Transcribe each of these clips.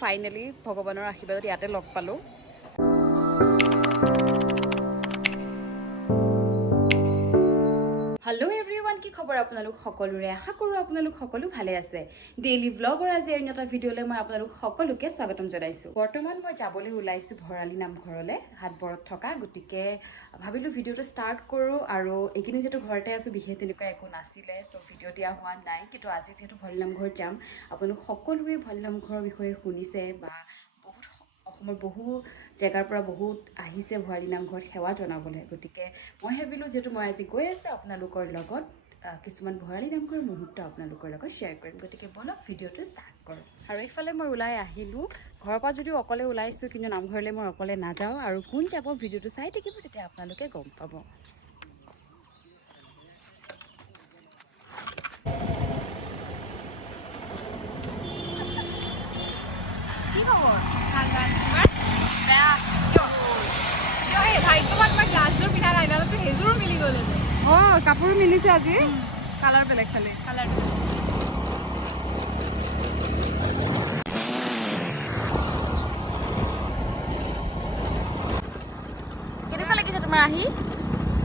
Finally ভগৱানৰ আশীৰ্বাদত ইয়াতে লগ পালোঁ। হেল্ল' এভৰিৱান, কি খবৰ আপোনালোক সকলোৰে? আশা কৰোঁ আপোনালোক সকলো ভালে আছে। ডেইলি ব্লগৰ আজি অন্য এটা ভিডিঅ'লৈ মই আপোনালোক সকলোকে স্বাগতম জনাইছোঁ। বৰ্তমান মই যাবলৈ ওলাইছোঁ ভৰালী নামঘৰলৈ হাটবৰত থকা, গতিকে ভাবিলোঁ ভিডিঅ'টো ষ্টাৰ্ট কৰোঁ। আৰু এইখিনি যিহেতু ঘৰতে আছোঁ, বিশেষ তেনেকুৱা একো নাছিলে, চ' ভিডিঅ' দিয়া হোৱা নাই। কিন্তু আজি যিহেতু ভৰালী নামঘৰত যাম, আপোনালোক সকলোৱে ভৰালী নামঘৰৰ বিষয়ে শুনিছে বা অসমৰ বহু জেগাৰ পৰা বহুত আহিছে ভৰালী নামঘৰত সেৱা জনাবলৈ। গতিকে মই ভাবিলোঁ যিহেতু মই আজি গৈ আছোঁ আপোনালোকৰ লগত কিছুমান ভৰালী নামঘৰৰ মুহূৰ্ত আপোনালোকৰ লগত শ্বেয়াৰ কৰিম। গতিকে বলক ভিডিঅ'টো ষ্টাৰ্ট কৰোঁ। আৰু এইফালে মই ওলাই আহিলোঁ, ঘৰৰ পৰা যদিও অকলে ওলাইছোঁ, কিন্তু নামঘৰলৈ মই অকলে নাযাওঁ। আৰু কোন যাব ভিডিঅ'টো চাই থাকিব, তেতিয়া আপোনালোকে গম পাব। কি খবৰ? ভাল ভাল। তোমাৰ? বেয়া। কিয়? এই ভাগ্যৱান, তোমাৰ গ্লাছযোৰ পিন্ধা নাই, নহ'লে সেইযোৰো মিলি গ'লে। অঁ, কাপোৰ মিলিছে আজি। কালাৰ বেলেগ খালি। কালাৰ কেনেকুৱা লাগিছে তোমাৰ আহি?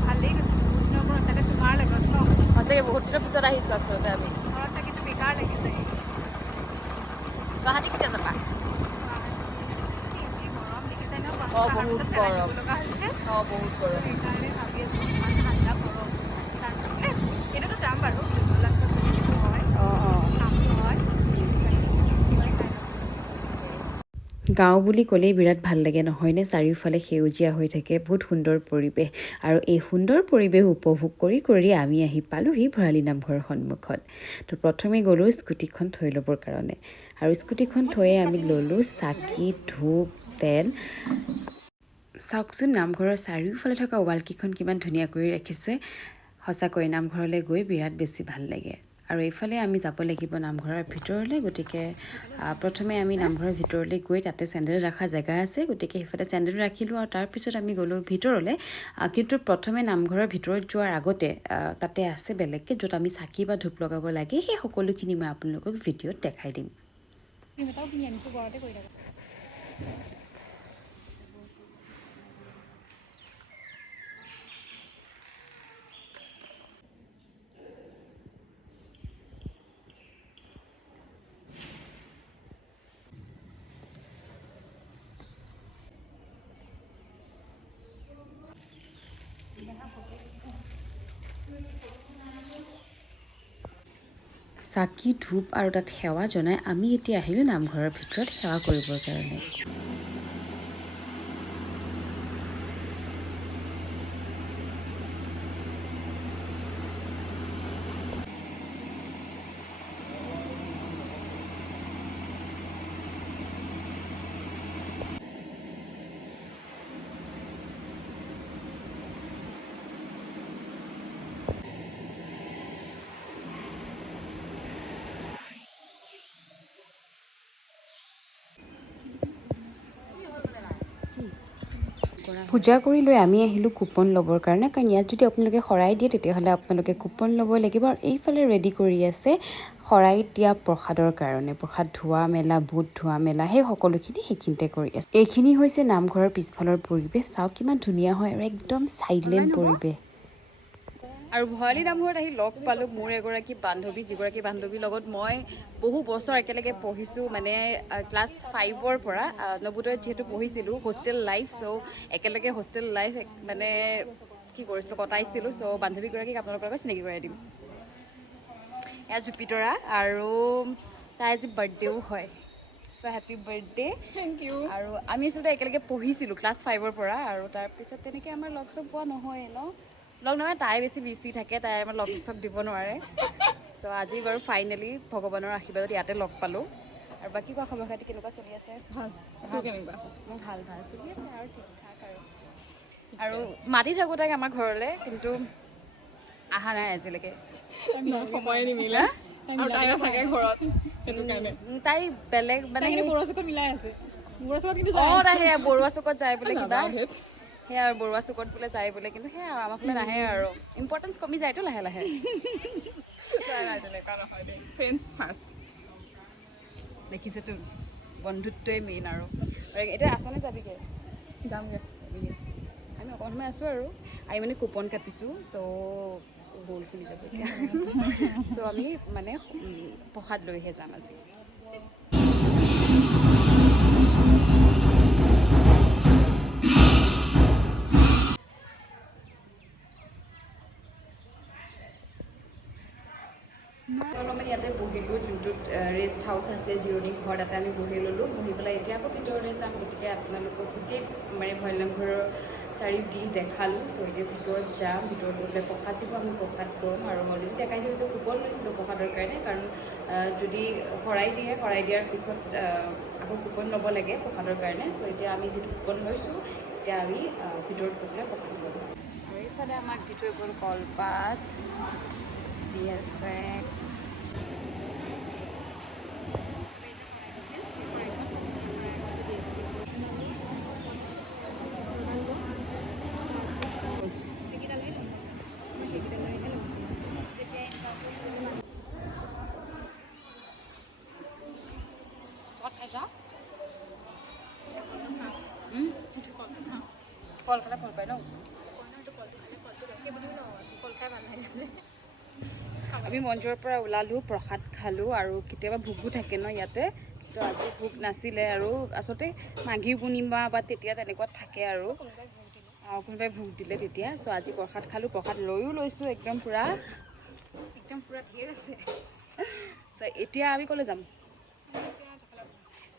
ভালেই গৈছে। বহুত দিনৰ পৰা তাতে তোমাৰ লগত ন? সঁচাকৈ বহুত দিনৰ পিছত আহিছোঁ আচলতে আমি। ঘৰত থাকি বেকাৰ লাগিছে। গুৱাহাটী কেতিয়া যাবা? অঁ, বহুত গৰম। অঁ, বহুত গৰম। সেইকাৰণে ভাবি আছোঁ ইমান ঠাণ্ডা গৰম। তাৰপিছত এনেতো যাম বাৰু, হয়। অঁ অঁ, কামটো হয়। গাঁও বুলি ক'লেই বিৰাট ভাল লাগে নহয়নে? চাৰিওফালে সেউজীয়া হৈ থাকে, বহুত সুন্দৰ পৰিৱেশ। আৰু এই সুন্দৰ পৰিৱেশ উপভোগ কৰি কৰি আমি আহি পালোঁহি ভৰালী নামঘৰৰ সন্মুখত। তো প্ৰথমে গ'লোঁ স্কুটিখন থৈ ল'বৰ কাৰণে, আৰু স্কুটিখন থৈয়ে আমি ল'লোঁ চাকি, ধূপ, তেল। চাওকচোন নামঘৰৰ চাৰিওফালে থকা ৱালকেইখন কিমান ধুনীয়া কৰি ৰাখিছে। সঁচাকৈ নামঘৰলৈ গৈ বিৰাট বেছি ভাল লাগে। আৰু এইফালে আমি যাব লাগিব নামঘৰৰ ভিতৰলৈ। গতিকে প্ৰথমে আমি নামঘৰৰ ভিতৰলৈ গৈ, তাতে চেণ্ডেল ৰখা জেগা আছে, গতিকে সেইফালে চেণ্ডেল ৰাখিলোঁ। আৰু তাৰপিছত আমি গ'লোঁ ভিতৰলৈ। কিন্তু প্ৰথমে নামঘৰৰ ভিতৰত যোৱাৰ আগতে তাতে আছে বেলেগকৈ, য'ত আমি চাকি বা ধূপ লগাব লাগে। সেই সকলোখিনি মই আপোনালোকক ভিডিঅ'ত দেখাই দিম। চাকি, ধূপ আৰু তাত সেৱা জনাই আমি এতিয়া আহিলোঁ নামঘৰৰ ভিতৰত সেৱা কৰিবৰ কাৰণে। পূজা কৰি লৈ আমি আহিলোঁ কুপন ল'বৰ কাৰণে, কাৰণ ইয়াত যদি আপোনালোকে শৰাই দিয়ে তেতিয়াহ'লে আপোনালোকে কুপন ল'ব লাগিব। আৰু এইফালে ৰেডি কৰি আছে শৰাইত দিয়া প্ৰসাদৰ কাৰণে, প্ৰসাদ ধোৱা মেলা, বুট ধোৱা মেলা, সেই সকলোখিনি সেইখিনিতে কৰি আছে। এইখিনি হৈছে নামঘৰৰ পিছফালৰ পৰিৱেশ। চাওক কিমান ধুনীয়া হয়, আৰু একদম চাইলেণ্ট পৰিৱেশ। আৰু ভৰালী নামঘৰত আহি লগ পালোঁ মোৰ এগৰাকী বান্ধৱী, যিগৰাকী বান্ধৱীৰ লগত মই বহু বছৰ একেলগে পঢ়িছোঁ, মানে ক্লাছ 5ৰ পৰা। নৱোদয়ত যিহেতু পঢ়িছিলোঁ, হোষ্টেল লাইফ, চ' একেলগে হোষ্টেল লাইফ মানে কি কৰিছিলোঁ, কটাইছিলোঁ। চ' বান্ধৱীগৰাকীক আপোনালোকৰ লগত চিনাকি কৰাই দিম। এয়া জুপিতৰা, আৰু তাই আজি বাৰ্থডেও হয়। So' happy birthday. Thank you. আৰু আমি আচলতে একেলগে পঢ়িছিলোঁ ক্লাছ 5ৰ পৰা, আৰু তাৰপিছত তেনেকৈ আমাৰ লগ চগ পোৱা নহয়েই ন, লগ নহয়, তাই বেছি বিজি থাকে, তাই আমাৰ লগ চগ দিব নোৱাৰে। চ' আজি বাৰু ফাইনেলি ভগৱানৰ আশীৰ্বাদত ইয়াতে লগ পালোঁ। আৰু বাকী কোৱা, খবৰ খাতি কেনেকুৱা চলি আছে? ভাল। কেনেকুৱা? মোৰ ভাল ভাল চলি আছে আৰু ঠিক ঠাক। আৰু মাতি থাকোঁ তাইক আমাৰ ঘৰলৈ, কিন্তু অহা নাই আজিলৈকে। সময় নিমিলে, আৰু তাই নাথাকে ঘৰত, সেইটো কাৰণে। তাই বেলেগ মানে বৰুৱা চুকত মিলাই আছে। অঁ, তাই সেয়া বৰুৱা চুকত যায় বোলে কিবা, সেয়া আৰু বৰুৱা চুকত বোলে যায় বোলে, কিন্তু সেয়া আৰু আমাৰ ফালে নাহে আৰু। ইম্পৰ্টেঞ্চ কমি যায়তো লাহে লাহে। তেনেকুৱা নহয় দেই, ফ্ৰেণ্ডছ ফাৰ্ষ্ট। দেখিছেতো বন্ধুত্বই মেইন আৰু এতিয়া আছনে যাবিগৈ যামগৈ আমি অকণ সময় আছোঁ আৰু আমি মানে কুপন কাটিছোঁ চ' গ'ল খুলি যাব এতিয়া চ' আমি মানে প্ৰসাদ লৈহে যাম আজি অলপমান ইয়াতে বহিলোঁ যোনটোত ৰেষ্ট হাউচ আছে জিৰণি ঘৰ তাতে আমি বহি ল'লোঁ বহি পেলাই এতিয়া আকৌ ভিতৰলৈ যাম গতিকে আপোনালোকক গোটেই মানে ভৈৰৱনাথঘৰৰ চাৰিওদিশ দেখালোঁ চ' এতিয়া ভিতৰত যাম ভিতৰত গৈ পেলাই প্ৰসাদ দিব আমি প্ৰসাদ ল'ম আৰু অলৰেডি দেখাইছিলোঁ যে কুপন লৈছিলোঁ প্ৰসাদৰ কাৰণে কাৰণ যদি শৰাই দিয়াৰ পিছত আকৌ কুপন ল'ব লাগে প্ৰসাদৰ কাৰণে চ' এতিয়া আমি যিটো কুপন লৈছোঁ এতিয়া আমি ভিতৰত গৈ পেলাই প্ৰসাদ ল'ম আৰু এইফালে আমাক দি থৈ গ'ল কলপাত দি আছে কল খালে ভাল পায় ন আমি মন্দিৰৰ পৰা ওলালোঁ প্ৰসাদ খালোঁ আৰু কেতিয়াবা ভোকো থাকে ন ইয়াতে তো আজি ভোক নাছিলে আৰু আচলতে মাঘী পূৰ্ণিমা বা তেতিয়া তেনেকুৱাত থাকে আৰু কোনোবাই ভোক দিলে তেতিয়া চ' আজি প্ৰসাদ খালোঁ প্ৰসাদ লৈছোঁ একদম পূৰা ঢেৰ আছে চ' এতিয়া আমি ক'লৈ যাম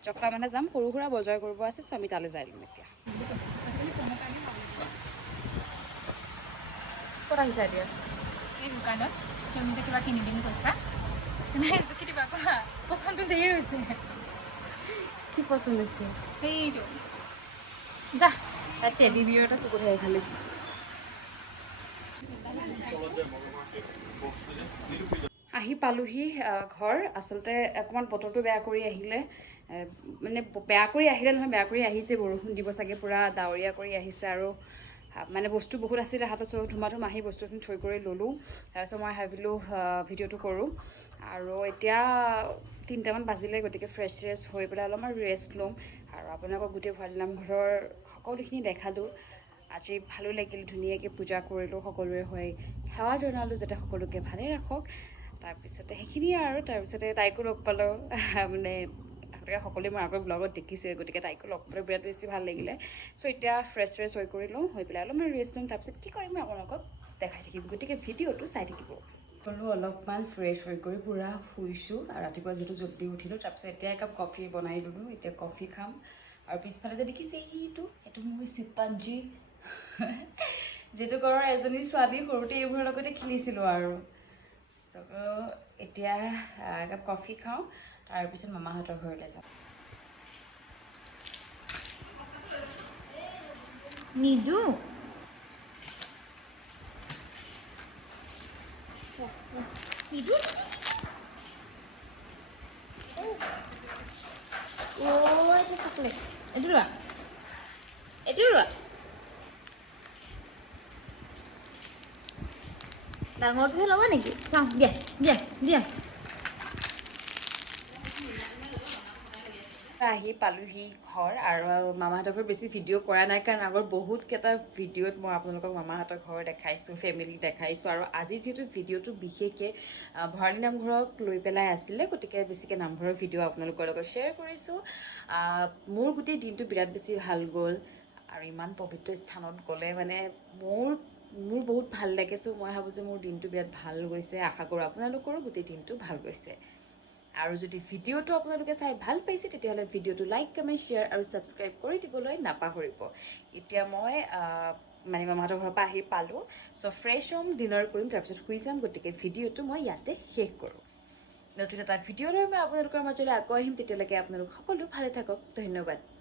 চকলা মানে যাম সৰু সুৰা বজাৰ কৰিব আছে চ' আমি তালৈ যাই ল'ম এতিয়া ক'ত আহিছা এতিয়া এই দোকানত তেওঁলোকে কিবা কিনি দিম কৈছা নাই জুখি দিবা কোৱা পচন্দটো ধেৰ হৈছে কি পচন্দ হৈছে সেইটো যা তাত টেডি বিয়াৰ এটা চকুত হেৰাই খালি আহি পালোহি ঘৰ আচলতে অকণমান বতৰটো বেয়া কৰি আহিলে মানে বেয়া কৰি আহিলে নহয় বেয়া কৰি আহিছে বৰষুণ দিব চাগে পূৰা ডাৱৰীয়া কৰি আহিছে আৰু মানে বস্তু বহুত আছিলে হাতত চব ধুমাধুম আহি বস্তুখিনি থৈ কৰি ল'লোঁ তাৰপিছত মই ভাবিলোঁ ভিডিঅ'টো কৰোঁ আৰু এতিয়া 3টামান বাজিলে গতিকে ফ্ৰেছ হৈ পেলাই অলপমান ৰেষ্ট ল'ম আৰু আপোনালোকক গোটেই ভৈৰৱনাথঘৰৰ সকলোখিনি দেখালোঁ আজি ভালো লাগিল ধুনীয়াকৈ পূজা কৰিলোঁ সকলোৰে হৈ সেৱা জনালোঁ যাতে সকলোকে ভালেই ৰাখক তাৰপিছতে সেইখিনিয়ে আৰু তাৰপিছতে তাইকো লগ পালোঁ মানে সকলোৱে মই আগৰ ব্লগত দেখিছে গতিকে তাইকো লগ পালে বিৰাট বেছি ভাল লাগিলে চ' এতিয়া ফ্ৰেছ হৈ কৰি লওঁ হৈ পেলাই অলপমান ৰেষ্ট ল'ম তাৰপিছত কি কৰিম মই আপোনালোকক দেখাই থাকিম গতিকে ভিডিঅ'টো চাই থাকিব ক'লোঁ অলপমান ফ্ৰেছ হৈ কৰি পূৰা শুইছোঁ আৰু ৰাতিপুৱা যিহেতু জল্দি উঠিলোঁ তাৰপিছত এতিয়া একাপ কফি বনাই ল'লোঁ এতিয়া কফি খাম আৰু পিছফালে যে দেখিছে এইটো মোৰ চিম্পাঞ্জী যিটো ঘৰৰ এজনী ছোৱালী সৰুতে এইবোৰৰ লগতে খেলিছিলোঁ আৰু এতিয়া একাপ কফি খাওঁ তাৰপিছত মামাহঁতৰ ঘৰলৈ যাওঁ নিদু নিদু এইটো চকলেট এইটো লোৱা ডাঙৰটোহে ল'বা নেকি চাওঁ দিয়া আহি পালোহি ঘৰ আৰু মামাহঁতৰ ঘৰ বেছি ভিডিঅ' কৰা নাই কাৰণ আগৰ বহুতকেইটা ভিডিঅ'ত মই আপোনালোকক মামাহঁতৰ ঘৰ দেখাইছোঁ ফেমিলি দেখাইছোঁ আৰু আজি যিহেতু ভিডিঅ'টো বিশেষকৈ ভৰালী নামঘৰক লৈ পেলাই আছিলে গতিকে বেছিকৈ নামঘৰৰ ভিডিঅ' আপোনালোকৰ লগত শ্বেয়াৰ কৰিছোঁ মোৰ গোটেই দিনটো বিৰাট বেছি ভাল গ'ল আৰু ইমান পবিত্ৰ স্থানত গ'লে মানে মোৰ বহুত ভাল লাগে চ' মই ভাবোঁ যে মোৰ দিনটো বিৰাট ভাল গৈছে আশা কৰোঁ আপোনালোকৰো গোটেই দিনটো ভাল গৈছে আৰু যদি ভিডিঅ'টো আপোনালোকে চাই ভাল পাইছে তেতিয়াহ'লে ভিডিঅ'টো লাইক কমেণ্ট শ্বেয়াৰ আৰু ছাবস্ক্ৰাইব কৰি দিবলৈ নাপাহৰিব এতিয়া মই মানে মামাহঁতৰ ঘৰৰ পৰা আহি পালোঁ চ' ফ্ৰেছ হ'ম ডিনাৰ কৰিম তাৰপিছত শুই যাম গতিকে ভিডিঅ'টো মই ইয়াতে শেষ কৰোঁ নতুন এটা ভিডিঅ' লৈ মই আপোনালোকৰ মাজলৈ আকৌ আহিম তেতিয়ালৈকে আপোনালোক সকলো ভালে থাকক ধন্যবাদ